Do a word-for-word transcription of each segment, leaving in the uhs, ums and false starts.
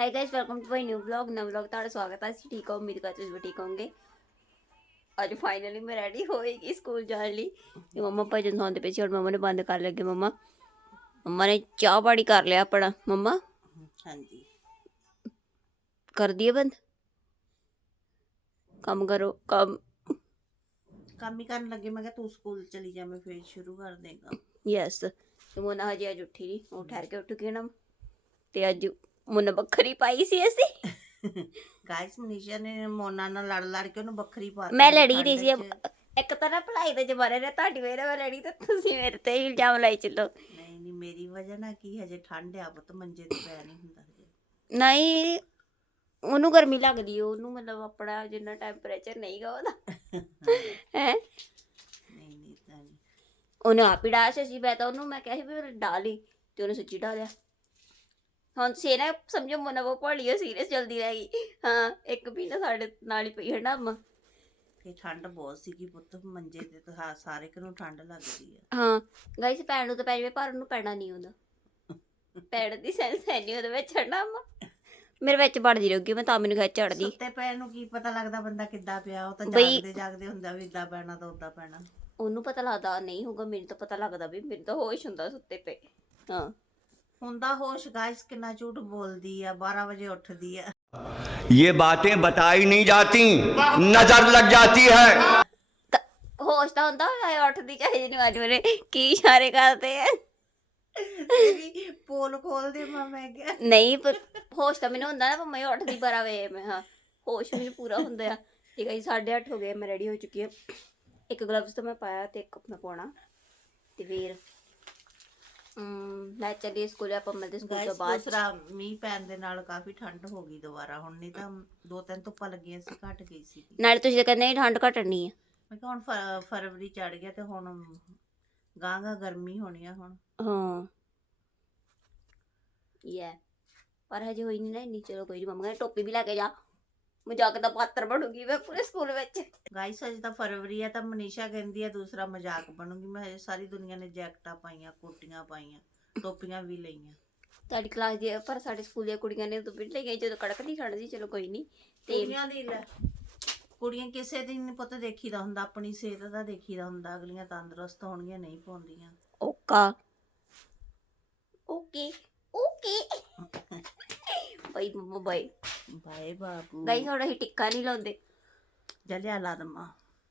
Hi guys welcome to my new vlog नव vlog ਤੁਹਾਡਾ ਸਵਾਗਤ ਹੈ। ਅਸੀਂ ਠੀਕ ਹਾਂ, ਉਮੀਦ ਕਰਦਾ ਤੁਸੀਂ ਵੀ ਠੀਕ ਹੋਵੋਗੇ। ਅੱਜ ਫਾਈਨਲੀ ਮੈਂ ਰੈਡੀ ਹੋਏਗੀ ਸਕੂਲ ਜਾਣ ਲਈ ਤੇ ਮੰਮਾ ਭਜਨ ਸੁਣਦੇ ਪਏ ਸੀ। ਹੁਣ ਮੰਮਾ ਨੇ ਬੰਦ ਕਰ ਲੱਗੇ। ਮੰਮਾ ਮੰਮਾ ਨੇ ਚਾਹ ਪਾਣੀ ਕਰ ਲਿਆ ਆਪਣਾ। ਮੰਮਾ ਹਾਂਜੀ ਕਰ ਦਿਏ ਬੰਦ, ਕੰਮ ਕਰੋ ਕੰਮ ਕੰਮ ਹੀ ਕਰਨ ਲੱਗੇ। ਮੈਂ ਕਿਹਾ ਤੂੰ ਸਕੂਲ ਚਲੀ ਜਾ, ਮੈਂ ਫੇਰ ਸ਼ੁਰੂ ਕਰ ਦੇਗਾ। ਯੈਸ ਤੇ ਮੋਨਾ ਹਜੇ ਅੱਜ ਉੱਠੀ ਨਹੀਂ, ਉਹ ਠਹਿਰ ਕੇ ਉੱਠ ਗਈ ਨਾ। ਤੇ ਅੱਜ ਮੁੰਨਾ ਬੱਕਰੀ ਪਾਈ ਸੀ ਅਸੀਂ। ਗਾਇਸ ਮਨੀਸ਼ਾ ਨੇ ਮੋਨਾ ਨਾਲ ਲੜ ਲੜ ਕੇ ਉਹਨੂੰ ਬੱਕਰੀ ਪਾ ਦਿੱਤੀ। ਮੈਂ ਲੜੀ ਰਹੀ ਸੀ ਇੱਕ ਤਰ੍ਹਾਂ ਭਲਾਈ ਦੇ ਜਮਾਨੇ ਨੇ ਤੁਹਾਡੀ ਵਜ੍ਹਾ ਨਾਲ ਮੈਂ ਲੜੀ ਤੇ ਤੁਸੀਂ ਮੇਰੇ ਤੇ ਹੀ ਇਲਜ਼ਾਮ ਲਾਈ ਚੱਲੋ। ਨਹੀਂ ਨਹੀਂ ਮੇਰੀ ਵਜ੍ਹਾ ਨਾਲ ਕੀ, ਹਜੇ ਠੰਡ ਆ ਪੁੱਤ, ਮੰਜੇ ਤੇ ਪੈ ਨਹੀਂ ਹੁੰਦਾ ਹਜੇ। ਨਹੀਂ ਉਹਨੂੰ ਗਰਮੀ ਲੱਗਦੀ, ਉਹਨੂੰ ਮਤਲਬ ਆਪਣਾ ਜਿੰਨਾ ਟੈਂਪਰੇਚਰ ਨਹੀਂ ਗਾ ਉਹਦਾ ਹੈ। ਨਹੀਂ ਨਹੀਂ ਤਾਂ ਨਹੀਂ, ਉਹਨੇ ਆਪ ਹੀ ਡਾਲਿਆ ਸੀ। ਮੈਂ ਤਾਂ ਉਹਨੂੰ ਮੈਂ ਕਿਹਾ ਸੀ ਵੀ ਡਾਲ ਹੀ, ਤੇ ਉਹਨੇ ਸੱਚੀ ਡਾਲਿਆ। ਹੁਣ ਸੇ ਨਾ ਸਮਝੋ ਮੋਨਾ ਉਹ ਪੜੀਓ ਸੀਰੀਅਸ ਜਲਦੀ ਰਹਿ ਗਈ। ਹਾਂ ਇੱਕ ਮਹੀਨਾ ਸਾਡੇ ਨਾਲ ਹੀ ਪਈ ਹੈ ਨਾ ਅੰਮਾ। ਫੇ ਠੰਡ ਬਹੁਤ ਸੀਗੀ ਪੁੱਤ, ਮੰਜੇ ਤੇ ਤਾਂ ਸਾਰੇ ਨੂੰ ਠੰਡ ਲੱਗਦੀ ਆ। ਹਾਂ ਗਾਇਸ ਪੈਣ ਨੂੰ ਤਾਂ ਪੈ ਜਾਵੇ, ਪਰ ਉਹਨੂੰ ਪੈਣਾ ਨਹੀਂ ਆਉਂਦਾ। ਪੈਣ ਦੀ ਸੈਂਸ ਹੈ ਨਹੀਂ ਉਹਦੇ ਵਿੱਚ ਨਾ ਅੰਮਾ। ਮੇਰੇ ਵਿੱਚ ਵੜਦੀ ਰਹੂਗੀ ਮੈਂ ਤਾਂ ਮੈਨੂੰ ਖਿੱਚ ਚੜਦੀ। ਸੁੱਤੇ ਪੈਣ ਨੂੰ ਕੀ ਪਤਾ ਲੱਗਦਾ ਬੰਦਾ ਕਿੱਦਾਂ ਪਿਆ, ਉਹ ਤਾਂ ਬਈ ਜਾਗਦੇ ਜਾਗਦੇ ਹੁੰਦਾ ਵੀ ਇਦਾਂ ਪੈਣਾ ਤਾਂ ਉਦਾਂ ਪੈਣਾ। ਉਹਨੂੰ ਪਤਾ ਲੱਗਦਾ ਨਹੀਂ ਹੋਊਗਾ, ਮੈਨੂੰ ਤਾਂ ਪਤਾ ਲੱਗਦਾ ਵੀ ਮੈਨੂੰ ਤਾਂ ਹੋਸ਼ ਹੁੰਦਾ ਸੁੱਤੇ ਪਏ। ਹਾਂ ਹੁੰਦਾ ਹੋਸ਼। ਗਾਇਸ ਕਿੰਨਾ ਝੂਠ ਬੋਲਦੀ ਆ, ਬਾਰਾਂ ਵਜੇ ਉੱਠਦੀ ਆ। ये बातें बताई नहीं जाती, नजर लग जाती है। ਹੋਸ਼ ਤਾਂ ਹੁੰਦਾ ਹੈ, ਉੱਠਦੀ ਚਾਹੀਦੀ ਨਹੀਂ। ਅੱਜ ਮੇਰੇ ਕੀ ਇਸ਼ਾਰੇ ਕਰਦੇ ਆ। ਤੇਰੀ ਪੋਲ ਖੋਲ ਦੇ ਮਾਂ, ਮੈਂ ਕਿਹਾ ਨਹੀਂ ਪਰ ਹੋਸ਼ ਤਾਂ ਮੈਨੂੰ ਹੁੰਦਾ ਨਾ, ਮੈਂ ਉੱਠਦੀ ਬਾਰਾਂ ਵਜੇ। ਮੈਂ ਹਾਂ ਹੋਸ਼ ਮੈਨੂੰ ਪੂਰਾ ਹੁੰਦਾ ਆ। ਠੀਕ ਹੈ ਜੀ, ਸਾਢੇ ਅੱਠ ਹੋ ਗਏ, ਮੈਂ ਰੈਡੀ ਹੋ ਚੁੱਕੀ ਹਾਂ। ਇੱਕ ਗਲਵਸ ਤਾਂ ਮੈਂ ਪਾਇਆ ਤੇ ਇੱਕ ਮੈਂ ਪਾਉਣਾ। ਤੇ ਫਿਰ ਮੈਂ ਚੱਲੀ ਸਕੂਲ। ਆਪਾਂ ਮਿਲਦੇ ਸਕੂਲ ਤੋਂ ਬਾਅਦ। ਦੂਸਰਾ ਮੀਂਹ ਪੈਣ ਦੇ ਨਾਲ ਕਾਫੀ ਠੰਡ ਹੋ ਗਈ ਦੁਬਾਰਾ ਹੁਣ, ਨਹੀਂ ਤਾਂ ਦੋ ਤਿੰਨ ਧੁੱਪਾਂ ਲੱਗੀਆਂ ਸੀ, ਘਟ ਗਈ ਸੀ। ਨਾਲੇ ਤੁਸੀਂ ਤਾਂ ਕਹਿੰਦੇ ਠੰਡ ਘਟਣੀ ਆ। ਮੈਂ ਕਿਹਾ ਹੁਣ ਫ- ਫਰਵਰੀ ਚੜ ਗਿਆ ਤੇ ਹੁਣ ਗਾਂ ਗਾਂ ਗਰਮੀ ਹੋਣੀ ਆ ਹੁਣ। ਹਾਂ ਯਾ ਪਰ ਹਜੇ ਹੋਈ ਨਹੀਂ ਨਾ ਇੰਨੀ। ਚਲੋ ਕੋਈ ਨਹੀਂ, ਮੰਮਾ ਕਹਿੰਦੇ ਟੋਪੀ ਵੀ ਲੈ ਕੇ ਜਾ, ਮਜ਼ਾਕ ਦਾ ਪਾਤਰ ਬਣੂਗੀ ਮੈਂ ਪੂਰੇ ਸਕੂਲ ਵਿੱਚ। ਗਾਈਸ ਅਜੇ ਤਾਂ ਫਰਵਰੀ ਆ, ਤਾਂ ਮਨੀਸ਼ਾ ਕਹਿੰਦੀ ਆ ਦੂਸਰਾ ਮਜ਼ਾਕ ਬਣੂਗੀ। ਮੈਂ ਹਜੇ ਸਾਰੀ ਦੁਨੀਆ ਨੇ ਜੈਕਟਾਂ ਪਾਈਆਂ, ਕੋਟੀਆਂ ਪਾਈਆਂ, ਟੋਪੀਆਂ ਵੀ ਲਈਆਂ। ਤੁਹਾਡੀ ਕਲਾਸ ਦੀ ਪਰ ਸਾਡੇ ਸਕੂਲ ਦੀਆਂ ਕੁੜੀਆਂ ਨੇ ਤਾਂ ਵੀ ਲੈ ਗਈ ਜਦੋਂ ਕੜਕਦੀ ਠੰਡ ਸੀ। ਚਲੋ ਕੋਈ ਨਹੀਂ। ਤੇ ਕੁੜੀਆਂ ਦੀ ਲੈ, ਕੁੜੀਆਂ ਕਿਸੇ ਦੀ ਨੀ ਪੁੱਤ ਦੇਖੀਦਾ ਹੁੰਦਾ, ਆਪਣੀ ਸਿਹਤ ਦਾ ਦੇਖੀਦਾ ਹੁੰਦਾ। ਅਗਲੀਆਂ ਤੰਦਰੁਸਤ ਹੋਣਗੀਆਂ, ਨਹੀਂ ਪਾਉਂਦੀਆਂ। ਓਕਾ ਓਕੇ ਓਕੇ ਬਾਈ ਮੰਮਾ ਬਾਈ ਬਾਏ ਬਾਬੂ। ਗਾਈਸ ਹੁਣ ਅਸੀਂ ਟਿੱਕਾ ਨਹੀਂ ਲਾਉਂਦੇ। ਜਲਿਆ ਲਾ ਦਮਾ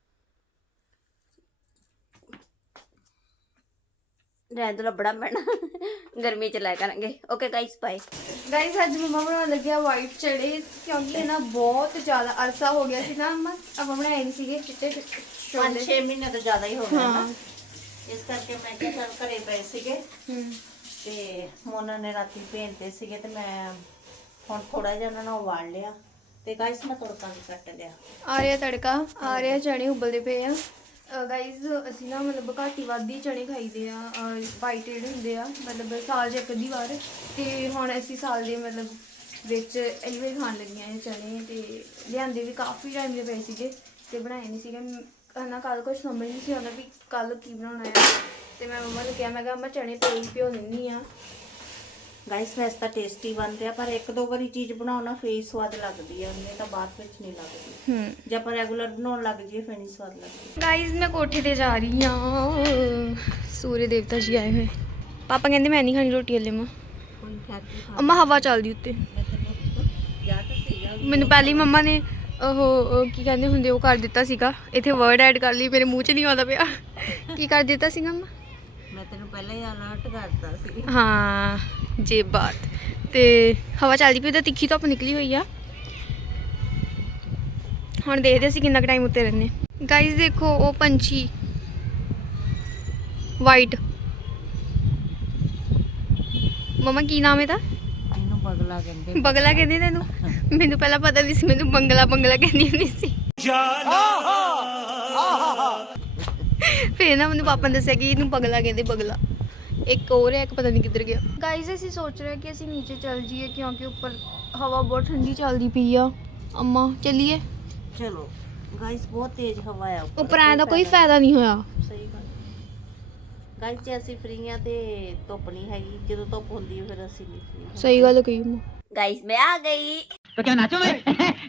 ਰਹਿਣ ਤੋਂ ਲੱਭਣਾ ਪੈਣਾ, ਗਰਮੀ ਚ ਲੈ ਕਰਾਂਗੇ। Okay guys bye. ਗਾਈਸ ਅੱਜ ਮੰਮਾ ਬਣਾਉਣ ਲੱਗਿਆ ਵਾਈਟ ਚੜੇ, ਕਿਉਂਕਿ ਇਹ ਨਾ ਬਹੁਤ ਜ਼ਿਆਦਾ ਅਰਸਾ ਹੋ ਗਿਆ ਸੀ ਨਾ। ਮੰਮਾ ਆਪਾਂ ਬਣਾਏ ਨਹੀਂ ਸੀਗੇ ਚਿੱਟੇ ਪੰਜ ਛੋਲੇ। ਛੇ ਮਹੀਨੇ ਤੋਂ ਜ਼ਿਆਦਾ ਹੀ ਹੋ ਗਿਆ ਹਾਂ। ਨਾ, ਇਸ ਕਰਕੇ ਮੈਂ ਕਿਹਾ ਚੱਲ ਘਰੇ ਪਏ ਸੀਗੇ ਹੂੰ ਤੇ ਮੋਨਾ ਨੇ ਰਾਤੀ ਭੇਜਦੇ ਸੀਗੇ ਤੇ ਮੈਂ ਹੁਣ ਥੋੜਾ ਜਿਹਾ ਉਹਨਾਂ ਨੂੰ ਉਬਾਲ ਲਿਆ ਤੇ ਗਾਈਸ ਮੈਂ ਤੜਕਾ ਵੀ ਕੱਟ ਲਿਆ। ਆ ਰਿਹਾ ਤੜਕਾ, ਆ ਰਿਹਾ ਚਣੇ ਉਬਲਦੇ ਪਏ ਆ। ਗਾਈਸ ਅਸੀਂ ਨਾ ਮਤਲਬ ਘਾਟੀ ਵਾਧੀ ਚਣੇ ਖਾਈਦੇ ਆ, ਵਾਈਟ ਜਿਹੜੇ ਹੁੰਦੇ ਆ, ਮਤਲਬ ਸਾਲ 'ਚ ਇੱਕ ਅੱਧੀ ਵਾਰ। ਤੇ ਹੁਣ ਅਸੀਂ ਸਾਲ ਦੇ ਮਤਲਬ ਵਿੱਚ ਇਹੀ ਵਾਰੀ ਖਾਣ ਲੱਗੀਆਂ ਇਹ ਚਣੇ। ਤੇ ਲਿਆਂਦੇ ਵੀ ਕਾਫੀ ਟਾਈਮ ਦੇ ਪਏ ਸੀਗੇ ਤੇ ਬਣਾਏ ਨਹੀਂ ਸੀਗੇ ਨਾ। ਕੱਲ੍ਹ ਕੁਛ ਸਮਝ ਨਹੀਂ ਸੀ ਆਉਂਦਾ ਵੀ ਕੱਲ੍ਹ ਕੀ ਬਣਾਉਣਾ ਹੈ। ਤੇ ਮੈਂ ਮੰਮਾ ਨੂੰ ਕਿਹਾ, ਮੈਂ ਕਿਹਾ ਮੈਂ ਚਣੇ ਭਿਓ ਭਿਓ ਦਿੰਦੀ ਆ। ਗਾਈਸ ਵੈਸੇ ਤਾਂ ਟੇਸਟੀ ਬਣਦੇ ਆ, ਪਰ ਇੱਕ ਦੋ ਵਾਰੀ ਚੀਜ਼ ਬਣਾਉਣਾ ਫੇਰ ਸਵਾਦ ਲੱਗਦੀ ਆ, ਨਹੀਂ ਤਾਂ ਬਾਅਦ ਵਿੱਚ ਨਹੀਂ ਲੱਗਦੀ। ਹੂੰ ਜੇ ਆਪਾਂ ਰੈਗੂਲਰ ਬਣਾਉਣ ਲੱਗ ਜਾਈਏ ਫਿਰ ਨਹੀਂ ਸਵਾਦ ਲੱਗਦੀ। ਗਾਈਜ਼ ਮੈਂ ਕੋਠੇ ਤੇ ਜਾ ਰਹੀ ਹਾਂ, ਸੂਰਜ ਦੇਵਤਾ ਜੀ ਆਏ ਹੋਏ। ਪਾਪਾ ਕਹਿੰਦੇ ਮੈਂ ਨਹੀਂ ਖਾਣੀ ਰੋਟੀ ਹਲੇ। ਮਾਂ ਕੋਈ ਖੈਰ ਅੰਮਾ ਹਵਾ ਚੱਲਦੀ ਉੱਤੇ। ਜਾਂ ਤਾਂ ਸੀਗਾ ਮੈਨੂੰ ਪਹਿਲੀ ਮੰਮਾ ਨੇ ਉਹ ਉਹ ਕੀ ਕਹਿੰਦੇ ਹੁੰਦੇ ਉਹ ਕਰ ਦਿੱਤਾ ਸੀਗਾ, ਇੱਥੇ ਵਰਡ ਐਡ ਕਰ ਲਈ, ਮੇਰੇ ਮੂੰਹ 'ਚ ਨਹੀਂ ਆਉਂਦਾ ਪਿਆ। ਕੀ ਕਰ ਦਿੱਤਾ ਸੀਗਾ ਅੰਮਾ? ਮੈਂ ਤੈਨੂੰ ਪਹਿਲਾਂ ਹੀ ਅਲਰਟ ਕਰਤਾ ਸੀ। ਹਾਂ ਜੇ ਬਾਤ। ਤੇ ਹਵਾ ਚੱਲਦੀ ਪਈ, ਤਾਂ ਤਿੱਖੀ ਧੁੱਪ ਨਿਕਲੀ ਹੋਈ ਆ। ਹੁਣ ਦੇਖਦੇ ਅਸੀਂ ਕਿੰਨਾ ਕੁ ਟਾਈਮ ਉੱਤੇ ਰਹਿੰਦੇ। ਗਾਈਜ਼ ਦੇਖੋ ਉਹ ਪੰਛੀ ਵਾਈਟ। ਮਮਾ ਕੀ ਨਾਮ ਹੈ ਇਹਦਾ? ਇਹਨੂੰ ਬਗਲਾ ਕਹਿੰਦੇ। ਬਗਲਾ ਕਹਿੰਦੇ ਤੈਨੂੰ? ਮੈਨੂੰ ਪਹਿਲਾਂ ਪਤਾ ਨਹੀਂ ਸੀ, ਮੈਨੂੰ ਬੰਗਲਾ ਬੰਗਲਾ ਕਹਿੰਦੀ ਹੁੰਦੀ ਸੀ। ਫਿਰ ਨਾ ਮੈਨੂੰ ਪਾਪਾ ਨੇ ਦੱਸਿਆ ਕਿ ਇਹਨੂੰ ਬਗਲਾ ਕਹਿੰਦੇ, ਬਗਲਾ। ਇੱਕ ਹੋਰ ਹੈ, ਇੱਕ ਪਤਾ ਨਹੀਂ ਕਿੱਧਰ ਗਿਆ। ਗਾਈਜ਼ ਅਸੀਂ ਸੋਚ ਰਹੇ ਕਿ ਅਸੀਂ ਨੀਚੇ ਚੱਲ ਜਾਈਏ, ਕਿਉਂਕਿ ਉੱਪਰ ਹਵਾ ਬਹੁਤ ਠੰਡੀ ਚੱਲਦੀ ਪਈ ਆ। ਅੰਮਾ ਚੱਲੀਏ? ਗਾਇਸ ਜੇ ਅਸੀਂ ਫ੍ਰੀ ਆ ਤੇ ਧੁੱਪ ਨਹੀਂ ਹੈਗੀ, ਜਦੋਂ ਧੁੱਪ ਹੁੰਦੀ ਹੈ ਫਿਰ ਅਸੀਂ ਨਹੀਂ ਫ੍ਰੀ। ਸਹੀ ਗੱਲ ਕਹੀ ਮੈਂ। गाइस मैं आ गई तो क्या नाचो मैं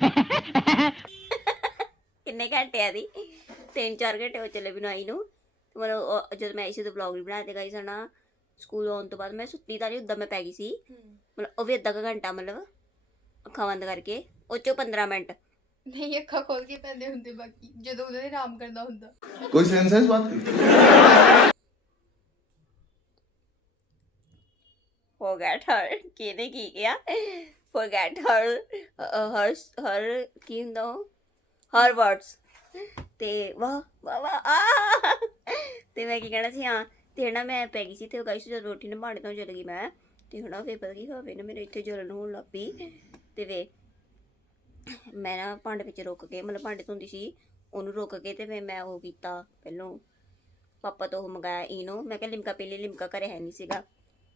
ਕਿੰਨੇ ਘੰਟਿਆਂ ਦੀ ਤਿੰਨ ਚਾਰ ਘੰਟੇ ਹੋ ਚੱਲੇ ਬਿਨਾਂ ਆਈ ਨੂੰ ਤੇ ਮਤਲਬ ਉਹ ਜਦੋਂ ਮੈਂ ਇਸੇ ਤੋਂ ਵਲੌਗ ਨਹੀਂ ਬਣਾਇਆ ਤੇ ਗਾਈਸ ਹਨਾ ਸਕੂਲ ਆਉਣ ਤੋਂ ਬਾਅਦ ਮੈਂ ਸੁੱਤੀ ਤਾਂ ਨਹੀਂ ਉੱਦਾਂ ਮੈਂ ਪੈ ਗਈ ਸੀ ਮਤਲਬ ਉਹ ਵੀ ਅੱਧਾ ਕੁ ਘੰਟਾ ਮਤਲਬ ਅੱਖਾਂ ਬੰਦ ਕਰਕੇ ਉਹ ਚੋਂ ਪੰਦਰਾਂ ਮਿੰਟ ਨਹੀਂ ਅੱਖਾਂ ਖੋਲ ਕੇ ਪੈਂਦੇ ਹੁੰਦੇ ਬਾਕੀ ਜਦੋਂ ਉਹਨਾਂ ਨੇ ਆਰਾਮ ਕਰਨਾ ਹੁੰਦਾ। कोई सेंस है इस बात की? forget her ਕਿਹਨੇ ਕੀ ਕਿਹਾ forget her her her ਕੀ ਹੁੰਦਾ ਉਹ her words ਤੇ ਵਾਹ ਵਾਹ ਵਾਹ ਆ ਤੇ ਮੈਂ ਕੀ ਕਹਿਣਾ ਸੀ ਹਾਂ ਤੇ ਨਾ ਮੈਂ ਪੈ ਗਈ ਸੀ ਤੇ ਗਾਇਸ ਜਦੋਂ ਰੋਟੀ ਨੇ ਭਾਂਡੇ ਤੋਂ ਚਲ ਗਈ ਮੈਂ ਤੇ ਹੁਣ ਫੇਰ ਪਤਾ ਕੀ ਹੋਵੇ ਨਾ ਮੇਰੇ ਇੱਥੇ ਜਲਨ ਹੋਣ ਲੱਗ ਪਈ ਤੇ ਵੇ ਮੈਂ ਨਾ ਭਾਂਡੇ ਵਿੱਚ ਰੁਕ ਕੇ ਮਤਲਬ ਭਾਂਡੇ ਧੋਂਦੀ ਸੀ ਉਹਨੂੰ ਰੁਕ ਕੇ ਤੇ ਫਿਰ ਮੈਂ ਉਹ ਕੀਤਾ ਪਹਿਲੋਂ ਪਾਪਾ ਤੋਂ ਉਹ ਮੰਗਾਇਆ ਇਹਨੂੰ ਮੈਂ ਕਿਹਾ ਲਿਮਕਾ ਪੀ ਲਈ ਲਿਮਕਾ ਘਰੇ ਹੈ ਨਹੀਂ ਸੀਗਾ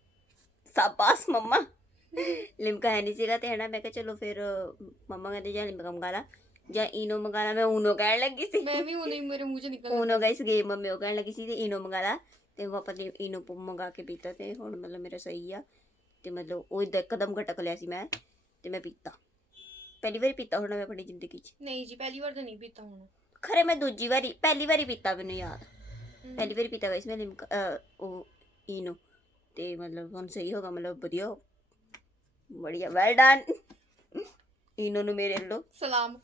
ਸਾਬਾਸ ਮੰਮਾ ਲਿਮਕਾ ਹੈ ਨਹੀਂ ਸੀਗਾ ਤੇ ਹਨਾ ਮੈਂ ਕਿਹਾ ਚਲੋ ਫਿਰ ਮੰਮਾ ਕਹਿੰਦੇ ਜਾਂ ਲਿਮਕਾ ਮੰਗਾ ਲਾ ਜਾਂ ਇਨੋ ਮੰਗਾ ਲਾ ਮੈਂ ਊਨੋ ਕਹਿਣ ਲੱਗੀ ਸੀ ਮੈਂ ਵੀ ਉਹਨੇ ਮੇਰੇ ਮੂੰਹ ਚ ਨਿਕਲ ਊਨੋ ਗਾਇਸ ਗੇਮ ਮੰਮੀ ਉਹ ਕਹਿਣ ਲੱਗੀ ਸੀ ਤੇ ਇਨੋ ਮੰਗਾ ਲਾ ਤੇ ਪਾਪਾ ਨੇ ਇਨੋ ਮੰਗਾ ਕੇ ਪੀਤਾ ਤੇ ਹੁਣ ਮਤਲਬ ਮੇਰਾ ਸਹੀ ਆ ਤੇ ਮਤਲਬ ਉਹ ਇਦਾਂ ਕਦਮ ਘਟਕ ਲਿਆ ਸੀ ਮੈਂ ਤੇ ਮੈਂ ਪੀਤਾ ਪਹਿਲੀ ਵਾਰੀ ਪੀਤਾ ਹੁਣ ਮੈਂ ਆਪਣੀ ਜ਼ਿੰਦਗੀ 'ਚ ਨਹੀਂ ਜੀ ਪਹਿਲੀ ਵਾਰ ਤਾਂ ਨਹੀਂ ਪੀਤਾ ਹੁਣ ਖਰੇ ਮੈਂ ਦੂਜੀ ਵਾਰੀ ਪਹਿਲੀ ਵਾਰੀ ਪੀਤਾ ਮੈਨੂੰ ਯਾਦ ਪਹਿਲੀ ਵਾਰੀ ਪੀਤਾ ਗਾਇਸ ਮੈਂ ਲਿਮਕਾ ਉਹ ਇਨੋ ਤੇ ਮਤਲਬ ਹੁਣ ਸਹੀ ਹੋਗਾ ਮਤਲਬ ਵਧੀਆ ਬੜੀਆ ਵੈਲ ਡਨ ਇਨੋ ਨੂੰ ਮੇਰੇ ਵੱਲੋਂ ਸਲਾਮ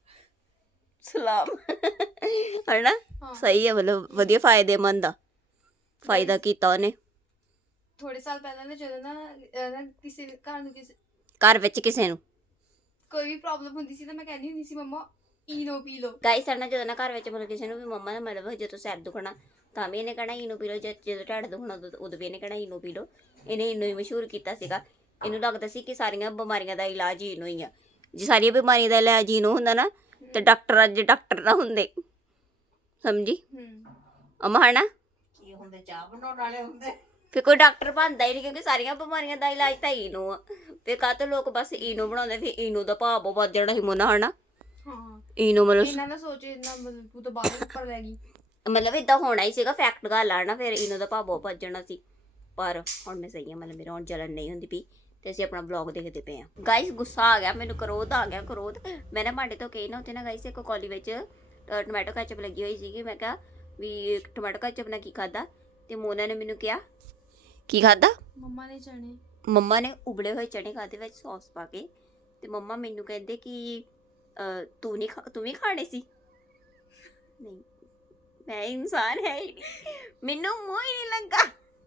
ਸਲਾਮ ਹਨਾ ਸਹੀ ਹੈ ਮਤਲਬ ਵਧੀਆ ਫਾਇਦੇਮੰਦ ਆ ਫਾਇਦਾ ਕੀਤਾ ਉਹਨੇ ਥੋੜੇ ਸਾਲ ਪਹਿਲਾਂ ਨਾ ਜਦੋਂ ਨਾ ਅਹ ਨਾ ਕਿਸੇ ਘਰ ਨੂੰ ਕਿਸੇ ਘਰ ਵਿੱਚ ਕਿਸੇ ਨੂੰ ਕੋਈ ਵੀ ਪ੍ਰੋਬਲਮ ਹੁੰਦੀ ਸੀ ਤਾਂ ਮੈਂ ਕਹਿੰਦੀ ਹੁੰਦੀ ਸੀ ਮੰਮਾ ਈਨੋ ਪੀ ਲਓ ਗਾਈਸ ਨਾ ਜਦੋਂ ਨਾ ਘਰ ਵਿੱਚ ਮਤਲਬ ਕਿਸੇ ਨੂੰ ਵੀ ਮੰਮਾ ਦਾ ਮਤਲਬ ਜਦੋਂ ਸਿਰ ਦੁਖਣਾ ਤਾਂ ਵੀ ਇਹਨੇ ਕਹਿਣਾ ਇਨੋ ਪੀ ਲਓ ਜਦ ਜਦੋਂ ਢਿੱਡ ਦੁਖਣਾ ਉਦੋਂ ਵੀ ਇਹਨੇ ਕਹਿਣਾ ਇਨੋ ਪੀ ਲਓ ਇਹਨੇ ਇਨੋ ਹੀ ਮਸ਼ਹੂਰ ਕੀਤਾ ਸੀਗਾ ਇਹਨੂੰ ਲੱਗਦਾ ਸੀ ਕਿ ਸਾਰੀਆਂ ਬਿਮਾਰੀਆਂ ਦਾ ਇਲਾਜ ਹੀ ਇਨੋ ਹੀ ਆ ਜੇ ਸਾਰੀਆਂ ਬਿਮਾਰੀਆਂ ਦਾ ਇਲਾਜ ਇਨੋ ਹੁੰਦਾ ਨਾ ਤੇ ਡਾਕਟਰ ਅੱਜ ਡਾਕਟਰ ਨਾ ਹੁੰਦੇ ਸਮਝੀ ਅਮਾ ਹਨਾ ਕੀ ਹੁੰਦੇ ਚਾਹ ਬਣਾਉਣ ਵਾਲੇ ਹੁੰਦੇ ਫਿਰ ਕੋਈ ਡਾਕਟਰ ਬਣਦਾ ਹੀ ਨਹੀਂ ਕਿਉਂਕਿ ਸਾਰੀਆਂ ਬਿਮਾਰੀਆਂ ਦਾ ਇਲਾਜ ਤਾਂ ਇਨੋ ਆ ਫਿਰ ਕਾਹਤੋਂ ਲੋਕ ਬਸ ਇਨੋ ਬਣਾਉਂਦੇ ਫਿਰ ਇਨੋ ਦਾ ਭਾਅ ਬਹੁਤ ਵੱਧ ਜਾਣਾ ਸੀ ਮੋਨਾ ਹਨਾ ਹਾਂ ਇਨੋ ਮਤਲਬ ਇਹਨਾਂ ਦਾ ਸੋਚ ਇੰਨਾ ਮਤਲਬ ਤੂੰ ਤਾਂ ਬਾਹਰ ਉੱਪਰ ਲੈ ਗਈ ਮਤਲਬ ਇਦਾਂ ਹੋਣਾ ਹੀ ਸੀਗਾ ਫੈਕਟ ਗੱਲ ਆ ਨਾ ਫਿਰ ਇਨੋ ਦਾ ਭਾਅ ਬਹੁਤ ਵੱਧ ਜਾਣਾ ਸੀ ਪਰ ਹੁਣ ਮੈਂ ਸਹੀ ਆ ਮਤਲਬ ਮੇਰਾ ਹੁਣ ਜਲਨ ਨਹੀਂ ਹੁੰਦੀ ਪਈ ਤੇ ਅਸੀਂ ਆਪਣਾ ਵਲੌਗ ਦੇਖਦੇ ਪਏ ਆ ਗਾਇਸ ਗੁੱਸਾ ਆ ਗਿਆ ਮੈਨੂੰ ਕਰੋਧ ਆ ਗਿਆ ਕਰੋਧ ਮੈਂ ਨਾ ਭਾਂਡੇ ਤੋਂ ਕਹੀ ਨਾ ਉੱਥੇ ਨਾ ਗਾਇਸ ਇੱਕ ਕੌਲੀ ਵਿੱਚ ਟੋਮੈਟੋ ਕੈਚਅਪ ਲੱਗੀ ਹੋਈ ਸੀਗੀ ਮੈਂ ਕਿਹਾ ਵੀ ਟੋਮੈਟੋ ਕੈਚਅਪ ਨਾਲ ਕੀ ਖਾਦਾ ਤੇ ਮੋਨਾ ਨੇ ਮੈਨੂੰ ਕਿਹਾ ਕੀ ਖਾਦਾ ਮੰਮਾ ਨੇ ਚਣੇ ਮੰਮਾ ਨੇ ਉਬਲੇ ਹੋਏ ਚਣੇ ਖਾਦੇ ਵਿੱਚ ਸੌਸ ਪਾ ਕੇ ਤੇ ਮੰਮਾ ਮੈਨੂੰ ਕਹਿੰਦੇ ਕਿ ਤੂੰ ਨਹੀਂ ਤੂੰ ਵੀ ਖਾਣੇ ਸੀ ਨਹੀਂ ਮੈਂ ਇਨਸਾਨ ਹੈ ਹੀ ਨਹੀਂ ਮੈਨੂੰ ਮੂੰਹ ਹੀ ਨਹੀਂ ਲੱਗਾ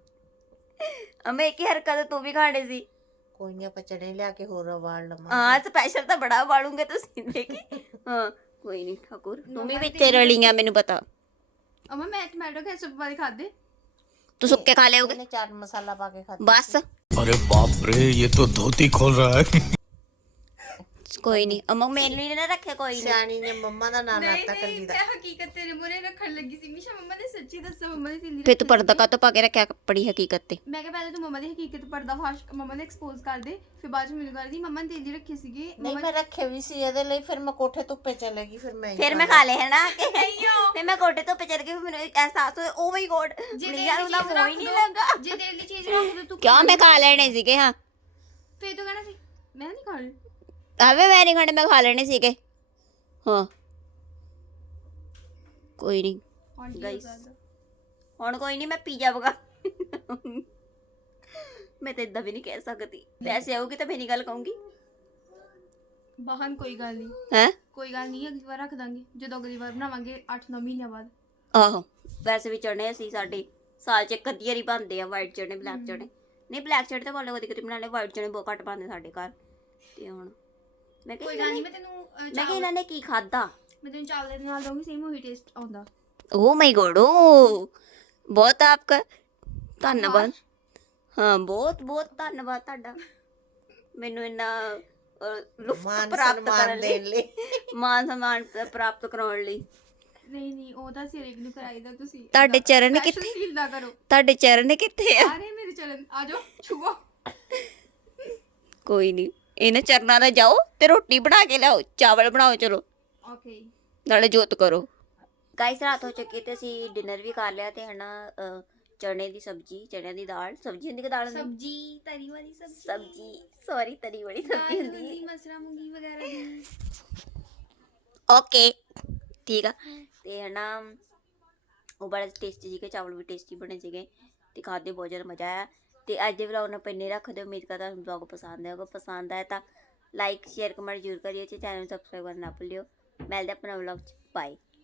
ਅਮੇ ਕੀ ਹਰਕਤ ਤੂੰ ਵੀ ਖਾਣੇ ਸੀ ਕੋਈ ਨਹੀਂ ਆਪਾਂ ਚਣੇ ਲਿਆ ਕੇ ਹੋਰ ਵਾਲ ਲਵਾਂਗੇ ਹਾਂ ਸਪੈਸ਼ਲ ਤਾਂ ਬੜਾ ਵਾਲੂਗੇ ਤੁਸੀਂ ਦੇਖੀ ਹਾਂ ਕੋਈ ਨਹੀਂ ਠਾਕੁਰ ਤੂੰ ਵੀ ਵਿੱਚ ਰਲੀਆਂ ਮੈਨੂੰ ਪਤਾ ਅਮਾ ਮੈਂ ਟੋਮੈਟੋ ਕੈਚਅਪ ਵਾਲੇ ਖਾਦੇ ਤੂੰ ਸੁੱਕੇ ਖਾ ਲਿਓਗੇ ਇਹਨੇ ਚਾਟ ਮਸਾਲਾ ਪਾ ਕੇ ਖਾਧਾ ਬਸ अरे बाप रे ये तो धोती खोल रहा है ਕੋਈ ਨਹੀਂ ਅਮਾ ਮੇਰੇ ਲਈ ਨਾ ਰੱਖੇ ਕੋਈ ਨਹੀਂ ਸਿਆਣੀ ਨੇ ਮੰਮਾ ਦਾ ਨਾਮ ਨਹੀਂ ਲਾਤਾ ਨਹੀਂ ਕੱਲੀ ਦਾ ਮੈਂ ਹਕੀਕਤ ਤੇਰੇ ਮੂਹਰੇ ਰੱਖਣ ਲੱਗੀ ਸੀ ਮਿਸ਼ਾ ਮੰਮਾ ਨੇ ਸੱਚੀ ਦੱਸਿਆ ਮੰਮਾ ਨੇ ਤੇਲੀ ਫਿਰ ਤੂੰ ਪਰਦਾ ਕਾਤੋਂ ਪਾ ਕੇ ਰੱਖਿਆ ਆਪਣੀ ਹਕੀਕਤ ਤੇ ਮੈਂ ਕਿਹਾ ਪਹਿਲੇ ਤੂੰ ਮੰਮਾ ਦੀ ਹਕੀਕਤ ਪਰਦਾ ਫਾਸ਼ ਮੰਮਾ ਨੇ ਐਕਸਪੋਜ਼ ਕਰ ਦੇ ਫਿਰ ਬਾਅਦ ਚ ਮੈਨੂੰ ਕਰਦੀ ਮੰਮਾ ਨੇ ਤੇਲੀ ਰੱਖੀ ਸੀਗੀ ਨਹੀਂ ਮੈਂ ਰੱਖੇ ਵੀ ਸੀ ਇਹਦੇ ਲਈ ਫਿਰ ਮੈਂ ਕੋਠੇ ਧੁੱਪੇ ਚਲੇ ਗਈ ਫਿਰ ਮੈਂ ਹੀ ਫਿਰ ਮੈਂ ਖਾ ਲਏ ਹਨਾ ਫਿਰ ਮੈਂ ਕੋਟੇ ਤੋਂ ਚੜ ਕੇ ਮੈਨੂੰ ਅਹਿਸਾਸ ਹੋਇਆ ਓ ਮਾਈ ਗੋਡ ਜੇ ਮਨੀਸ਼ਾ ਨੂੰ ਤਾਂ ਚੀਜ਼ ਮੋਹ ਹੀ ਨਹੀਂ ਲੱਗਾ ਜੇ ਤੇਰੇ ਲਈ ਚੀਜ਼ ਰੱਖ ਦੋ ਤੂੰ ਕਿਉਂ ਮੈਂ ਖਾ ਲੈਣੇ ਸੀਗੇ ਹਾਂ ਫਿਰ ਤੂੰ ਕਹਿਣਾ ਸੀ ਮੈਂ ਨਹੀਂ ਖਾਣੀ ਆਵੇ ਮੈਂ ਨਹੀਂ ਖਾਣੇ ਮੈਂ ਖਾ ਲੈਣੇ ਸੀਗੇ ਹਾਂ ਕੋਈ ਨਹੀਂ ਹੁਣ ਕੀ Guys. ਕਰਦਾ ਹੁਣ ਕੋਈ ਨਹੀਂ ਮੈਂ ਪੀ ਜਾਵਾਂਗਾ ਮੈਂ ਤਾਂ ਇਦਾਂ ਵੀ ਨਹੀਂ ਕਹਿ ਸਕਦੀ ਵੈਸੇ ਆਊਗੀ ਤਾਂ ਮੈਂ ਨਹੀਂ ਗੱਲ ਕਹੂੰਗੀ ਬਾਹਨ ਕੋਈ ਗੱਲ ਨਹੀਂ ਹੈ ਕੋਈ ਗੱਲ ਨਹੀਂ ਅਗਲੀ ਵਾਰ ਰੱਖ ਦਾਂਗੇ ਜਦੋਂ ਅਗਲੀ ਵਾਰ ਬਣਾਵਾਂਗੇ ਅੱਠ ਨੌ ਮਹੀਨਿਆਂ ਬਾਅਦ ਆਹੋ ਵੈਸੇ ਵੀ ਚਣੇ ਅਸੀਂ ਸਾਡੇ ਸਾਲ ਚ ਇੱਕ ਅੱਧੀ ਵਾਰੀ ਬਣਦੇ ਆ ਵਾਈਟ ਚਣੇ ਬਲੈਕ ਚਣੇ ਨਹੀਂ ਬਲੈਕ ਚਣੇ ਤਾਂ ਬੋਲੇ ਕਦੀ ਕਦੀ ਬਣਾਣੇ ਵਾਈਟ ਚਣੇ ਬਹੁਤ ਘੱਟ ਬਣਦੇ ਸਾਡੇ ਘਰ ਤੇ ਹੁਣ ਮੈਂ ਕੋਈ ਕਿਹਾ ਗੱਲ ਨਹੀਂ ਮੈਂ ਤੈਨੂੰ ਅਹ, ਮੈਂ ਕਿਹਾ ਚਾਵਲ ਇਹਨਾਂ ਨੇ ਕੀ ਖਾਦਾ ਮੈਂ ਤੈਨੂੰ ਚਾਵਲ ਦੇ ਨਾਲ ਦਊਂਗੀ ਸੇਮ ਉਹੀ ਟੇਸਟ ਆਉਂਦਾ ओ माय गॉड ओ बहुत आपका ਧੰਨਵਾਦ ਹਾਂ ਬਹੁਤ ਬਹੁਤ ਧੰਨਵਾਦ ਤੁਹਾਡਾ ਮੈਨੂੰ ਇੰਨਾ ਲੁਫਤ ਮਾਨ ਪ੍ਰਾਪਤ ਸਨਮਾਨ ਕਰਨ ਦੇਣ ਲਈ ਲਈ ਮਾਨ ਸਨਮਾਨ ਪ੍ਰਾਪਤ ਕਰਾਉਣ ਲਈ ਨਹੀਂ ਨਹੀਂ ਉਹ ਤਾਂ ਸਿਰੇਕ ਨੂੰ ਕਰਾਈਦਾ ਤੁਸੀਂ ਤੁਹਾਡੇ ਚਰਨ ਕਿੱਥੇ ਕਿੱਥੇ ਫੀਲ ਨਾ ਕਰੋ ਤੁਹਾਡੇ ਚਰਨ ਕਿੱਥੇ ਆ ਅਰੇ ਮੇਰੇ ਚਰਨ ਆ ਜਾਓ ਛੁਗੋ ਕੋਈ ਨਹੀਂ ਇਹਨਾਂ ਚਰਨਾਂ ਦਾ ਜਾਓ ਤੇ ਰੋਟੀ ਬਣਾ ਕੇ ਲਿਆਓ ਚਾਵਲ ਬਣਾਓ ਚਲੋ ਓਕੇ ਨਾਲੇ ਜੋਤ ਕਰੋ ਗਾਇਸ ਰਾਤ ਹੋ ਚੁੱਕੀ ਤੇ ਅਸੀਂ ਡਿਨਰ ਵੀ ਕਰ ਲਿਆ ਤੇ ਹਨਾ ਚਨੇ ਦੀ ਸਬਜ਼ੀ, ਚਨਿਆਂ ਦੀ ਦਾਲ, ਸਬਜ਼ੀ ਹੁੰਦੀ ਕਿ ਦਾਲ ਹੁੰਦੀ? ਸਬਜੀ ਤਰੀ ਵਾਲੀ ਸਬਜੀ ਸਬਜ਼ੀ ਸੌਰੀ ਤਰੀ ਵਾਲੀ ਸਬਜ਼ੀ ਦਾਲ ਹੁੰਦੀ ਹੁੰਦੀ ਮਸਰਾ ਮੂੰਗੀ ਵਗੈਰਾ ਦੀ ਓਕੇ ਠੀਕ ਆ। ਤੇ ਹਨਾ ਉਹ ਬੜਾ ਟੇਸਟੀ ਸੀਗੇ, ਚਾਵਲ ਵੀ ਟੇਸਟੀ ਬਣੇ ਸੀਗੇ ਤੇ ਖਾਦੇ ਬਹੁਤ ਜ਼ਿਆਦਾ ਮਜ਼ਾ ਆਇਆ। ਤੇ ਅੱਜ ਦੇ ਵਲੌਗ ਨੂੰ ਪੈਨੇ ਰੱਖ ਦਿਓ। ਉਮੀਦ ਕਰਦਾ ਤੁਹਾਨੂੰ ਵਲੌਗ ਪਸੰਦ ਆਏਗਾ। ਪਸੰਦ ਆਇਆ ਤਾਂ ਲਾਈਕ ਸ਼ੇਅਰ ਕਮੈਂਟ ਜ਼ਰੂਰ ਕਰਿਓ ਤੇ ਚੈਨਲ ਨੂੰ ਸਬਸਕ੍ਰਾਈਬ ਕਰਨਾ ਨਾ ਭੁੱਲਿਓ। ਮਿਲਦੇ ਆਪਣਾ ਵਲੌਗ 'ਚ, ਬਾਏ।